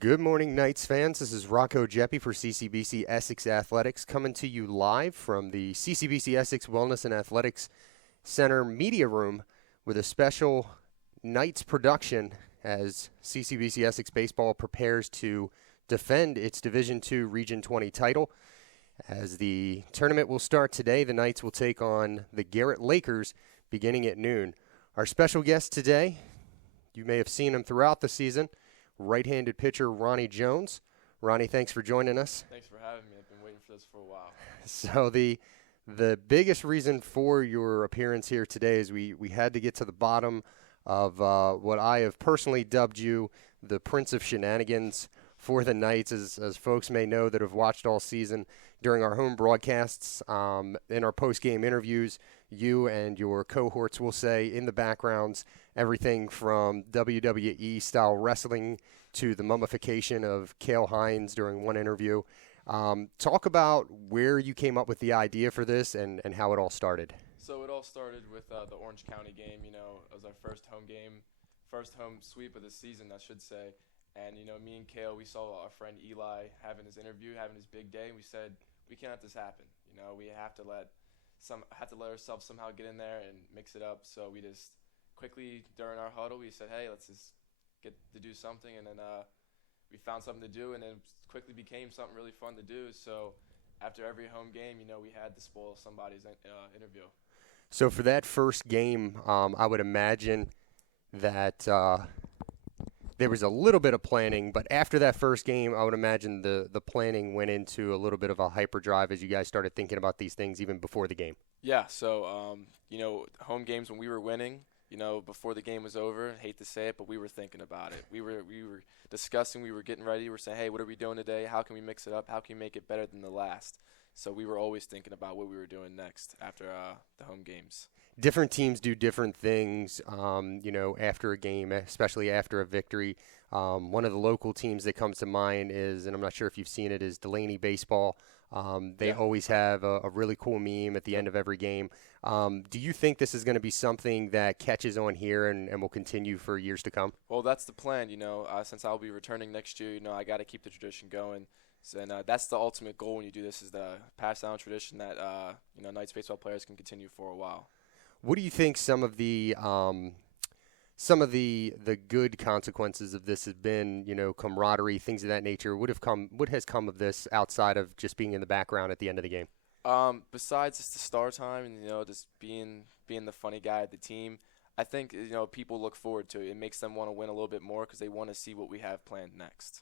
Good morning, Knights fans. This is Rocco Jeppy for CCBC Essex Athletics, coming to you live from the CCBC Essex Wellness and Athletics Center Media Room with a special Knights production as CCBC Essex Baseball prepares to defend its Division II Region 20 title. As the tournament will start today, the Knights will take on the Garrett Lakers beginning at noon. Our special guest today, you may have seen him throughout the season, right-handed pitcher Ronnie Jones. Ronnie, thanks for joining us. Thanks for having me. I've been waiting for this for a while. So the biggest reason for your appearance here today is we had to get to the bottom of what I have personally dubbed you the Prince of Shenanigans for the Knights, as folks may know that have watched all season during our home broadcasts, in our post-game interviews. You and your cohorts will say in the backgrounds everything from WWE-style wrestling to the mummification of Cale Hines during one interview. Talk about where you came up with the idea for this and how it all started. So it all started with the Orange County game. You know, it was our first home game, first home sweep of the season, I should say. And, you know, me and Cale, we saw our friend Eli having his interview, having his big day, and we said, we can't let this happen. You know, we have to let ourselves somehow get in there and mix it up. So we just quickly, during our huddle, we said, hey, let's just get to do something. And then we found something to do, and then it quickly became something really fun to do. So after every home game, you know, we had to spoil somebody's interview. So for that first game, I would imagine that there was a little bit of planning, but after that first game, I would imagine the planning went into a little bit of a hyperdrive as you guys started thinking about these things even before the game. Yeah, so, you know, home games when we were winning, you know, before the game was over, I hate to say it, but we were thinking about it. We were discussing, we were getting ready, we were saying, hey, what are we doing today? How can we mix it up? How can we make it better than the last? So we were always thinking about what we were doing next after the home games. Different teams do different things, you know, after a game, especially after a victory. One of the local teams that comes to mind is, and I'm not sure if you've seen it, is Delaney Baseball. They always have a really cool meme at the end of every game. Do you think this is going to be something that catches on here and will continue for years to come? Well, that's the plan, you know. Since I'll be returning next year, you know, I got to keep the tradition going. So, and that's the ultimate goal when you do this, is to pass down tradition that, you know, Knights baseball players can continue for a while. What do you think some of the good consequences of this have been? You know, camaraderie, things of that nature. What has come of this outside of just being in the background at the end of the game? Besides just the star time and, you know, just being the funny guy at the team, I think, you know, people look forward to it. It makes them want to win a little bit more because they want to see what we have planned next.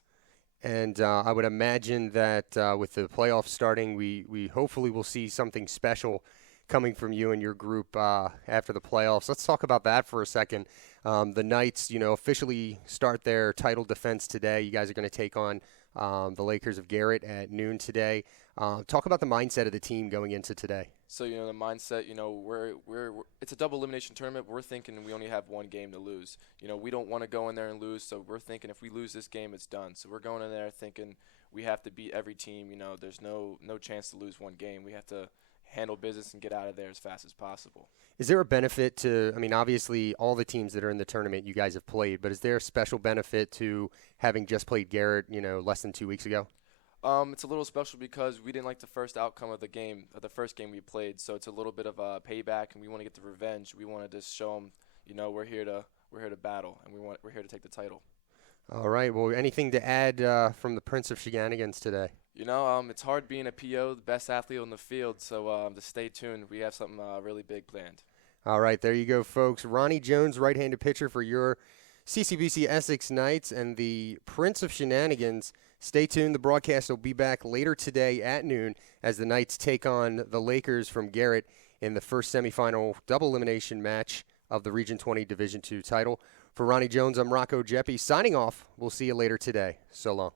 And I would imagine that with the playoffs starting, we hopefully will see something special coming from you and your group after the playoffs. Let's talk about that for a second. The Knights, you know, officially start their title defense today. You guys are going to take on the Lakers of Garrett at noon today. Talk about the mindset of the team going into today. So, you know, the mindset, you know, we're it's a double elimination tournament. We're thinking we only have one game to lose. You know, we don't want to go in there and lose, so we're thinking if we lose this game, it's done. So we're going in there thinking we have to beat every team. You know, there's no chance to lose one game. We have to handle business and get out of there as fast as possible. Is there a benefit to, I mean, obviously all the teams that are in the tournament you guys have played, but is there a special benefit to having just played Garrett, you know, less than 2 weeks ago? It's a little special because we didn't like the first outcome of the game, of the first game we played, so it's a little bit of a payback, and we want to get the revenge. We want to just show them, you know, we're here to battle, and we're here to take the title. All right. Well, anything to add from the Prince of Shenanigans today? You know, it's hard being a PO, the best athlete on the field, so just stay tuned. We have something really big planned. All right, there you go, folks. Ronnie Jones, right-handed pitcher for your CCBC Essex Knights, and the Prince of Shenanigans. Stay tuned. The broadcast will be back later today at noon as the Knights take on the Lakers from Garrett in the first semifinal double elimination match of the Region 20 Division II title. For Ronnie Jones, I'm Rocco Jeppy signing off. We'll see you later today. So long.